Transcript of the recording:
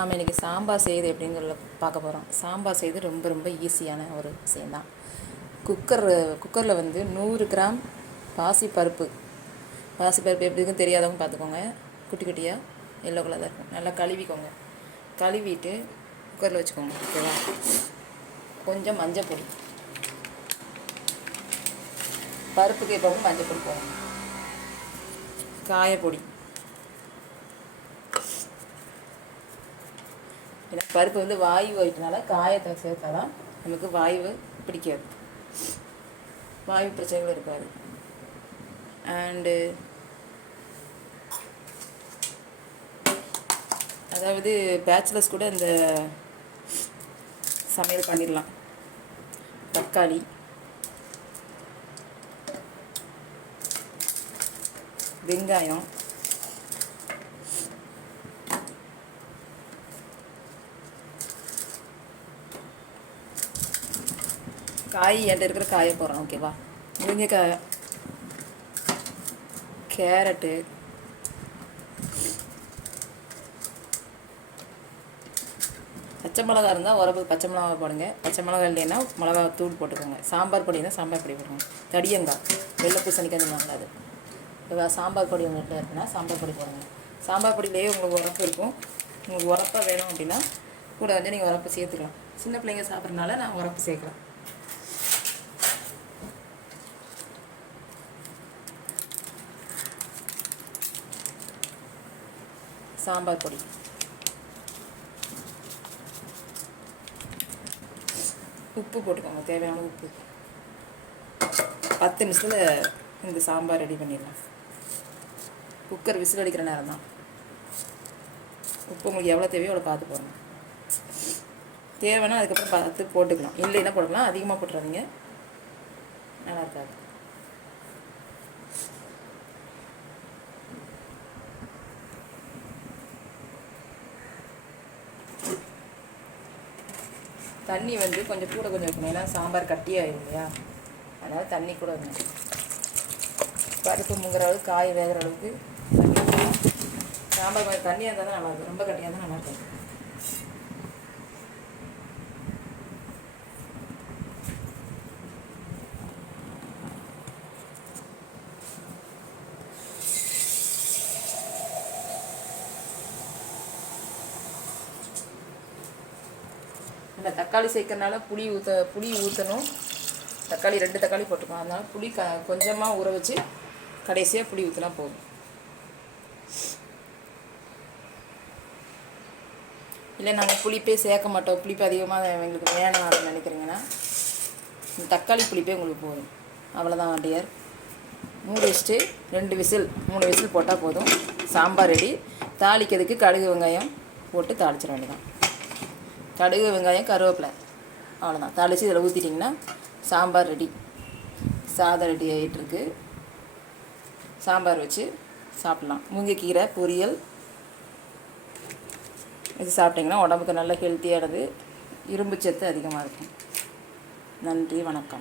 நாம் இன்றைக்கி சாம்பார் செய்யுது எப்படின்னு பார்க்க போகிறோம். சாம்பார் செய்து ரொம்ப ரொம்ப ஈஸியான ஒரு விஷயந்தான். குக்கரில் வந்து 100 கிராம் பாசிப்பருப்பு எப்படி இருக்குன்னு தெரியாதவங்க பார்த்துக்கோங்க. குட்டி குட்டியாக எல்லோ கலர் தான் இருக்கும். நல்லா கழுவிக்கோங்க. கழுவிட்டு குக்கரில் வச்சுக்கோங்க. ஓகேவா? கொஞ்சம் மஞ்சள் பொடி, பருப்புக்கு எப்போ மஞ்சள் பொடி போகும். காயப்பொடி, ஏன்னா பருப்பு வந்து வாயு ஆயிட்டனால காயத்தை சேர்த்தா தான் நமக்கு வாயு பிடிக்காது, வாயு பிரச்சனைகள் இருக்காது. அண்டு அதாவது பேச்சுலர்ஸ் கூட இந்த சமையல் பண்ணிடலாம். தக்காளி, வெங்காயம், காய் என்கிட்ட இருக்கிற காயை போடுறோம். ஓகேவா? முருங்கைக்காய், கேரட்டு, பச்சை மிளகா இருந்தால் உரப்பு பச்சை மிளகா போடுங்க. பச்சை மிளகா இல்லைன்னா மிளகா தூள் போட்டுக்கோங்க. சாம்பார் பொடினா சாம்பார் பொடி போடுங்க. தடியங்காய், வெள்ளை பூசணிக்காய் நல்லது. ஓகேவா? சாம்பார் பொடி உங்கள்கிட்ட இருக்குன்னா சாம்பார் பொடி போடுங்க. சாம்பார் பொடியிலேயே உங்களுக்கு உரப்பு இருக்கும். உங்களுக்கு உரப்பாக வேணும் அப்படின்னா கூட வந்து நீங்கள் உரப்பு சேர்த்துக்கலாம். சின்ன பிள்ளைங்க சாப்பிட்றதுனால நான் உரப்பு சேர்க்கலாம். சாம்பார் பொடி, உப்பு போட்டுக்கோங்க. தேவையான உப்பு. 10 நிமிஷத்தில் இந்த சாம்பார் ரெடி பண்ணிடலாம். குக்கர் விசில் அடிக்கிற நேரம் தான். உப்பு உங்களுக்கு எவ்வளோ தேவையோ அவ்வளோ பார்த்து போடணும். தேவைன்னா அதுக்கப்புறம் பார்த்து போட்டுக்கலாம். இல்லைன்னா போடலாம். அதிகமாக போட்டுறாதீங்க, நல்லா இருக்காது. தண்ணி வந்து கொஞ்சம் வைக்கணும். ஏன்னா சாம்பார் கட்டியாயிடும் இல்லையா? அதனால் தண்ணி கூட வைக்கணும். பருப்பு முங்குற அளவுக்கு, காய் வேகிற அளவுக்கு தண்ணி வைக்கணும். சாம்பார் கொஞ்சம் தண்ணியாக இருந்தால் தான் நல்லாயிருக்கும். ரொம்ப கட்டியாக தான் நல்லாயிருக்கும். இந்த தக்காளி சேர்க்கறனால புளி ஊற்றணும். தக்காளி 2 தக்காளி போட்டுக்கணும். அதனால் புளி கொஞ்சமாக ஊற வச்சு கடைசியாக புளி ஊற்றினா போதும். இல்லை நாங்கள் புளிப்பே சேர்க்க மாட்டோம், புளிப்பு அதிகமாக எங்களுக்கு வேணும் அப்படின்னு நினைக்கிறீங்கன்னா இந்த தக்காளி புளிப்பே உங்களுக்கு போதும். அவ்வளோதான் வாண்டியார். மூடி வச்சுட்டு 3 விசில் போட்டால் போதும். சாம்பார் ரெடி. தாளிக்கிறதுக்கு கடுகு வெங்காயம் போட்டு தாளிச்சிட வேண்டியதான். கடுகு வெங்காயம் கருவேப்பிலை, அவ்வளோதான். தாளித்து இதில் ஊற்றிட்டிங்கன்னா சாம்பார் ரெடி. சாதம் ரெடி ஆகிட்டுருக்கு. சாம்பார் வச்சு சாப்பிட்லாம். முருங்கைக்கீரை பொரியல் இது சாப்பிட்டிங்கன்னா உடம்புக்கு நல்ல ஹெல்த்தியானது. இரும்பு சத்து அதிகமாக இருக்கும். நன்றி, வணக்கம்.